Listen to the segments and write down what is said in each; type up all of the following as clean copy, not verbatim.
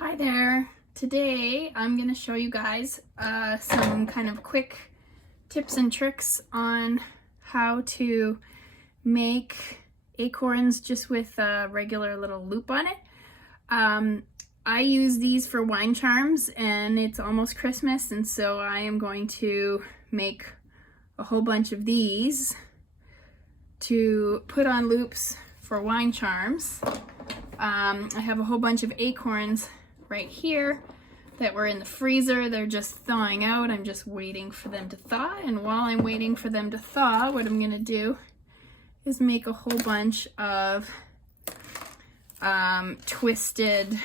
Hi there. Today I'm going to show you guys some kind of quick tips and tricks on how to make acorns just with a regular little loop on it. I use these for wine charms and it's almost Christmas, and so I am going to make a whole bunch of these to put on loops for wine charms. I have a whole bunch of acorns right here that were in the freezer. They're just thawing out. I'm just waiting for them to thaw, and while I'm waiting for them to thaw, what I'm gonna do is make a whole bunch of twisted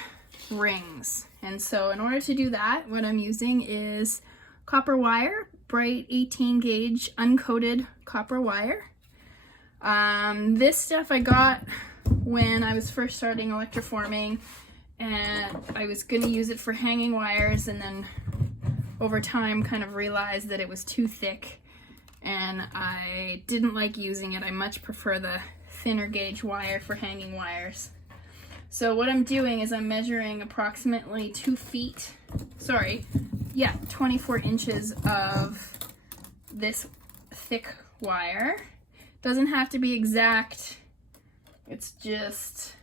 rings. And so in order to do that, what I'm using is copper wire, bright 18 gauge uncoated copper wire. This stuff I got when I was first starting electroforming, and I was going to use it for hanging wires, and then over time kind of realized that it was too thick and I didn't like using it. I much prefer the thinner gauge wire for hanging wires. So what I'm doing is I'm measuring approximately 24 inches of this thick wire. Doesn't have to be exact. It's just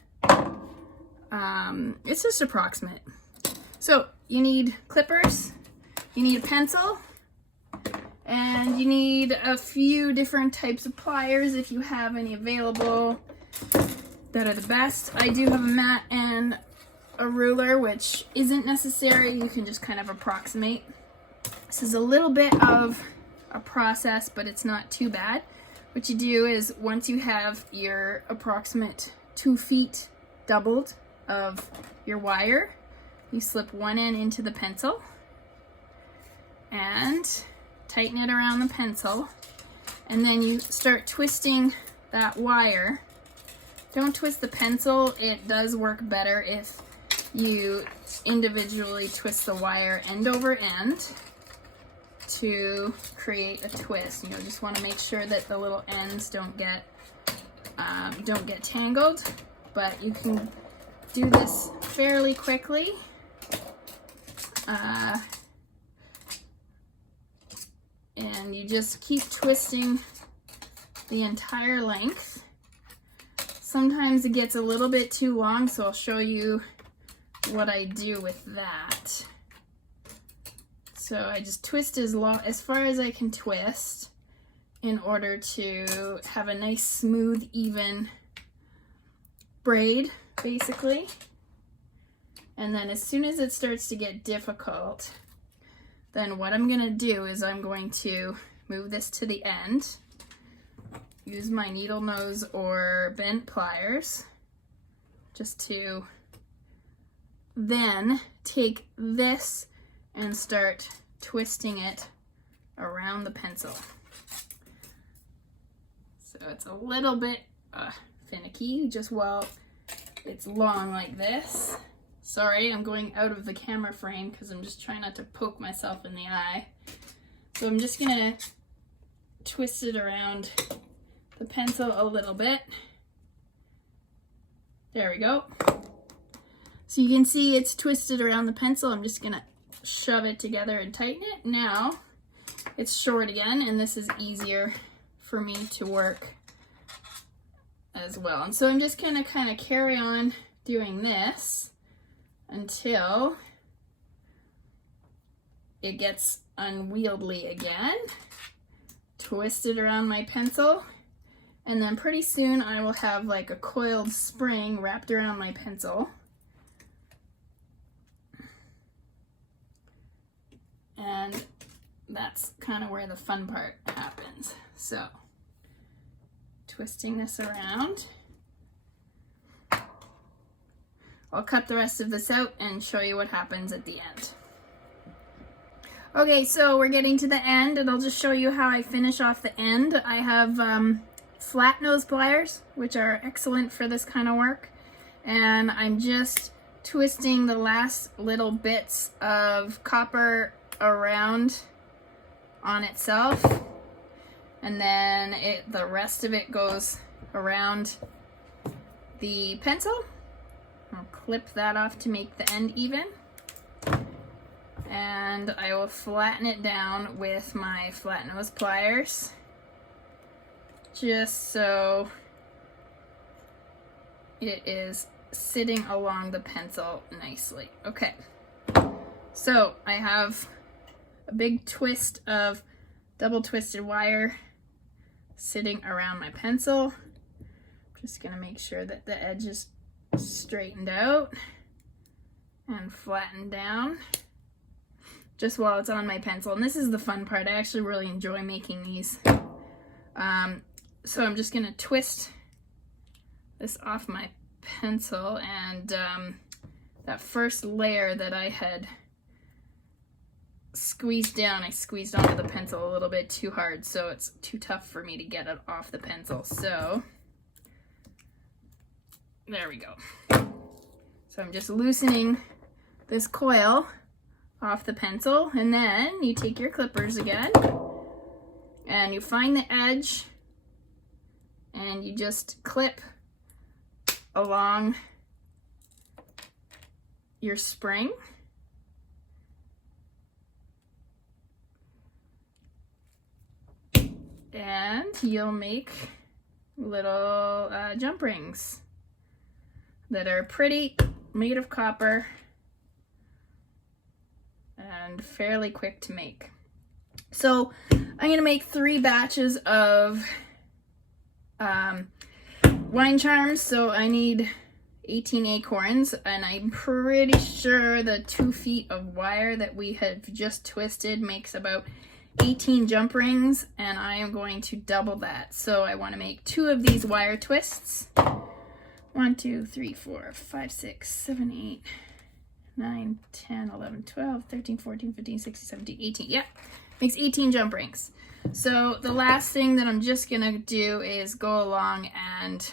approximate. So you need clippers, you need a pencil, and you need a few different types of pliers if you have any available that are the best. I do have a mat and a ruler, which isn't necessary. You can just kind of approximate. This is a little bit of a process, but it's not too bad. What you do is once you have your approximate 2 feet doubled of your wire, you slip one end into the pencil and tighten it around the pencil, and then you start twisting that wire. Don't twist the pencil. It does work better if you individually twist the wire end over end to create a twist. You just want to make sure that the little ends don't get tangled, but you can do this fairly quickly. And you just keep twisting the entire length. Sometimes it gets a little bit too long, so I'll show you what I do with that. So I just twist as far as I can twist in order to have a nice, smooth, even braid, basically. And then as soon as it starts to get difficult, then what I'm gonna do is I'm going to move this to the end, use my needle nose or bent pliers just to then take this and start twisting it around the pencil. So it's a little bit finicky just while it's long like this. Sorry, I'm going out of the camera frame because I'm just trying not to poke myself in the eye. So I'm just gonna twist it around the pencil a little bit. There we go. So you can see it's twisted around the pencil. I'm just gonna shove it together and tighten it. Now it's short again, and this is easier for me to work as well. And so I'm just gonna kind of carry on doing this until it gets unwieldy again. Twist it around my pencil, and then pretty soon I will have like a coiled spring wrapped around my pencil. And that's kind of where the fun part happens. So, twisting this around. I'll cut the rest of this out and show you what happens at the end. Okay, so we're getting to the end, and I'll just show you how I finish off the end. I have flat nose pliers, which are excellent for this kind of work. And I'm just twisting the last little bits of copper around on itself, and then the rest of it goes around the pencil. I'll clip that off to make the end even. And I will flatten it down with my flat nose pliers, just so it is sitting along the pencil nicely. Okay, so I have a big twist of double twisted wire sitting around my pencil. Just gonna make sure that the edge is straightened out and flattened down just while it's on my pencil. And this is the fun part. I actually really enjoy making these. So I'm just gonna twist this off my pencil, and that first layer that I had squeezed down, I squeezed onto the pencil a little bit too hard, so it's too tough for me to get it off the pencil. So there we go. So I'm just loosening this coil off the pencil, and then you take your clippers again and you find the edge and you just clip along your spring. And you'll make little jump rings that are pretty, made of copper, and fairly quick to make. So I'm gonna make 3 batches of wine charms. So I need 18 acorns, and I'm pretty sure the 2 feet of wire that we have just twisted makes about 18 jump rings, and I am going to double that. So I want to make 2 of these wire twists. 1, 2, 3, 4, 5, 6, 7, 8, 9, 10, 11, 12, 13, 14, 15, 16, 17, 18. Yeah, makes 18 jump rings. So the last thing that I'm just gonna do is go along and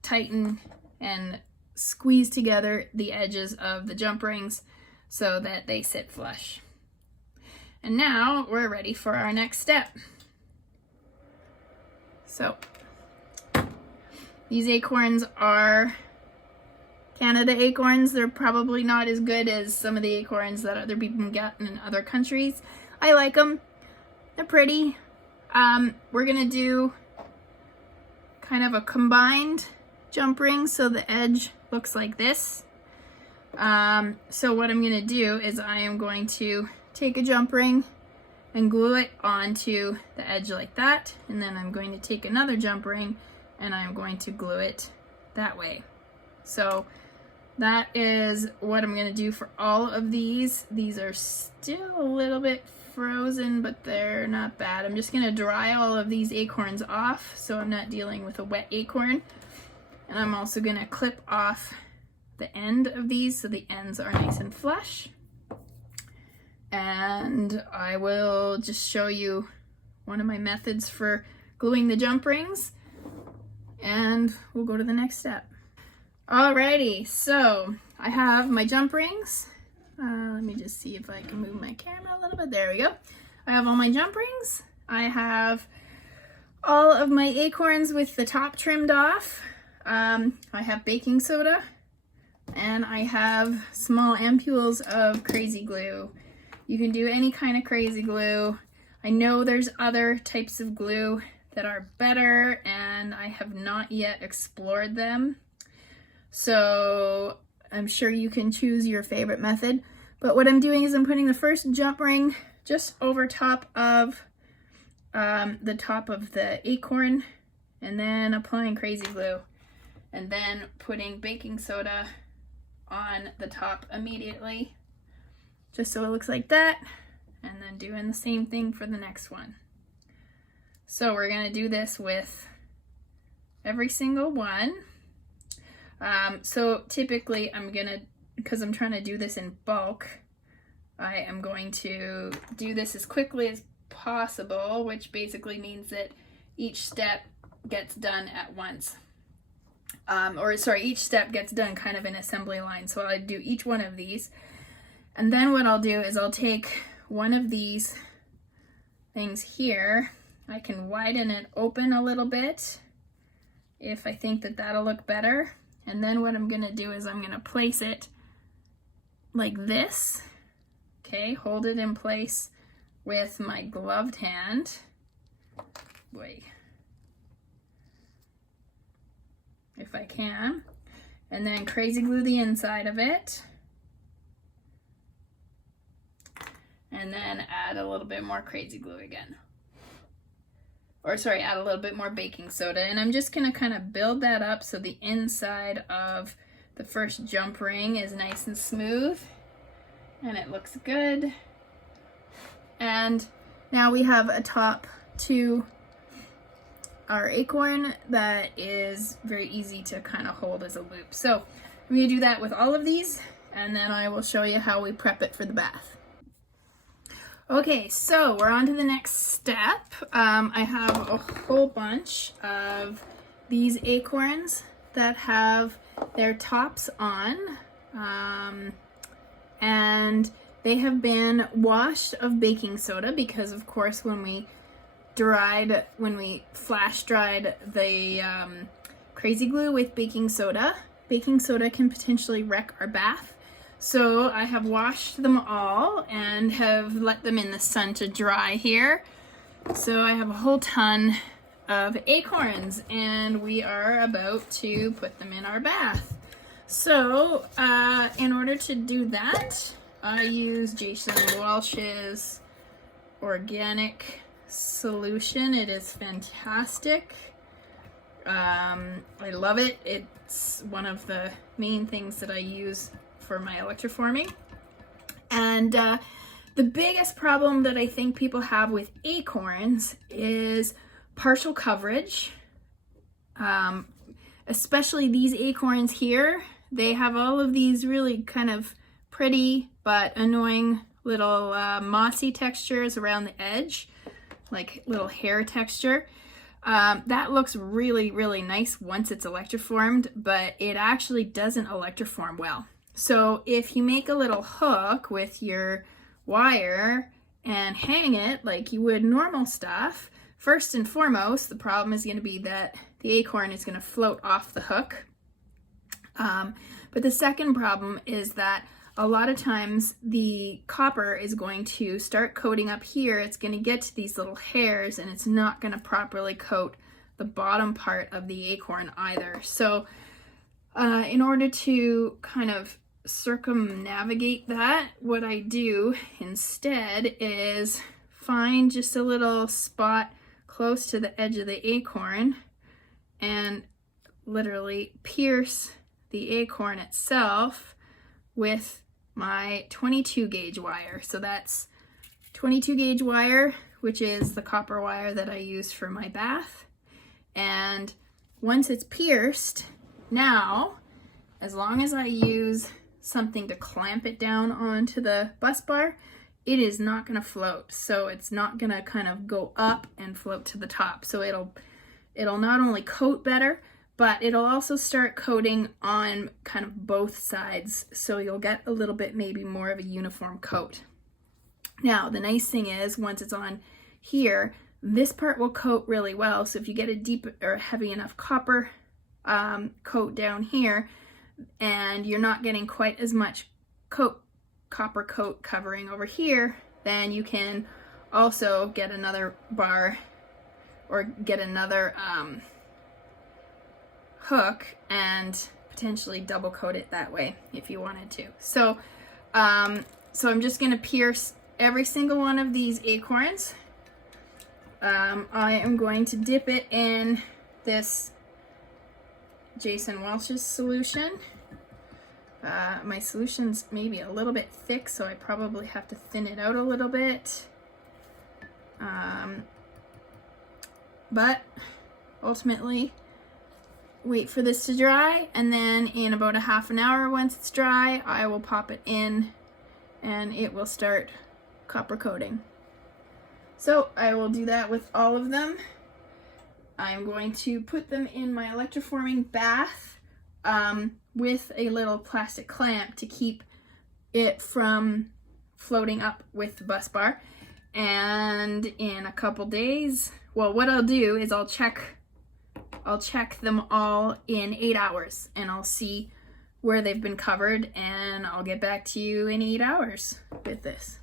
tighten and squeeze together the edges of the jump rings so that they sit flush. And now we're ready for our next step. So these acorns are Canada acorns. They're probably not as good as some of the acorns that other people get in other countries. I like them. They're pretty. We're gonna do kind of a combined jump ring, so the edge looks like this. So what I'm gonna do is I am going to take a jump ring and glue it onto the edge like that, and then I'm going to take another jump ring and I'm going to glue it that way. So that is what I'm going to do for all of these. These are still a little bit frozen, but they're not bad. I'm just going to dry all of these acorns off so I'm not dealing with a wet acorn. And I'm also going to clip off the end of these so the ends are nice and flush. And I will just show you one of my methods for gluing the jump rings, and we'll go to the next step. Alrighty, so I have my jump rings. Let me just see if I can move my camera a little bit. There we go. I have all my jump rings. I have all of my acorns with the top trimmed off. I have baking soda, and I have small ampules of crazy glue. You can do any kind of crazy glue. I know there's other types of glue that are better, and I have not yet explored them. So I'm sure you can choose your favorite method. But what I'm doing is I'm putting the first jump ring just over top of the top of the acorn, and then applying crazy glue, and then putting baking soda on the top immediately, just so it looks like that, and then doing the same thing for the next one. So we're gonna do this with every single one. So typically I'm gonna, because I'm trying to do this in bulk, I am going to do this as quickly as possible, which basically means that each step gets done at once. Each step gets done kind of in assembly line. So I do each one of these. And then what I'll do is I'll take one of these things here. I can widen it open a little bit if I think that that'll look better. And then what I'm gonna do is I'm gonna place it like this. Okay, hold it in place with my gloved hand. Wait. If I can. And then crazy glue the inside of it. And then add a little bit more crazy glue again. Or sorry, add a little bit more baking soda. And I'm just gonna kind of build that up so the inside of the first jump ring is nice and smooth. And it looks good. And now we have a top to our acorn that is very easy to kind of hold as a loop. So I'm gonna do that with all of these, and then I will show you how we prep it for the bath. Okay, so we're on to the next step. I have a whole bunch of these acorns that have their tops on, and they have been washed of baking soda because, of course, when we flash dried the crazy glue with baking soda can potentially wreck our bath. So I have washed them all and have let them in the sun to dry here. So I have a whole ton of acorns and we are about to put them in our bath. So in order to do that, I use Jason Walsh's organic solution. It is fantastic. I love it. It's one of the main things that I use for my electroforming. And the biggest problem that I think people have with acorns is partial coverage. Especially these acorns here. They have all of these really kind of pretty but annoying little mossy textures around the edge, like little hair texture. That looks really, really nice once it's electroformed, but it actually doesn't electroform well. So if you make a little hook with your wire and hang it like you would normal stuff, first and foremost, the problem is going to be that the acorn is going to float off the hook. But the second problem is that a lot of times the copper is going to start coating up here. It's going to get to these little hairs and it's not going to properly coat the bottom part of the acorn either. So in order to kind of circumnavigate that, what I do instead is find just a little spot close to the edge of the acorn and literally pierce the acorn itself with my 22 gauge wire. So that's 22 gauge wire, which is the copper wire that I use for my bath. And once it's pierced, now, as long as I use something to clamp it down onto the bus bar, it is not going to float. So it's not going to kind of go up and float to the top. So it'll not only coat better, but it'll also start coating on kind of both sides. So you'll get a little bit maybe more of a uniform coat. Now, the nice thing is once it's on here, this part will coat really well. So if you get a deep or heavy enough copper coat down here, and you're not getting quite as much copper coat covering over here, then you can also get another bar or get another hook and potentially double coat it that way if you wanted to. So I'm just going to pierce every single one of these acorns. I am going to dip it in this Jason Walsh's solution. My solution's maybe a little bit thick, so I probably have to thin it out a little bit. But ultimately, wait for this to dry, and then in about a half an hour, once it's dry, I will pop it in and it will start copper coating. So I will do that with all of them. I'm going to put them in my electroforming bath with a little plastic clamp to keep it from floating up with the bus bar. And in a couple days, well, what I'll do is I'll check I'll check them all in 8 hours and I'll see where they've been covered, and I'll get back to you in 8 hours with this.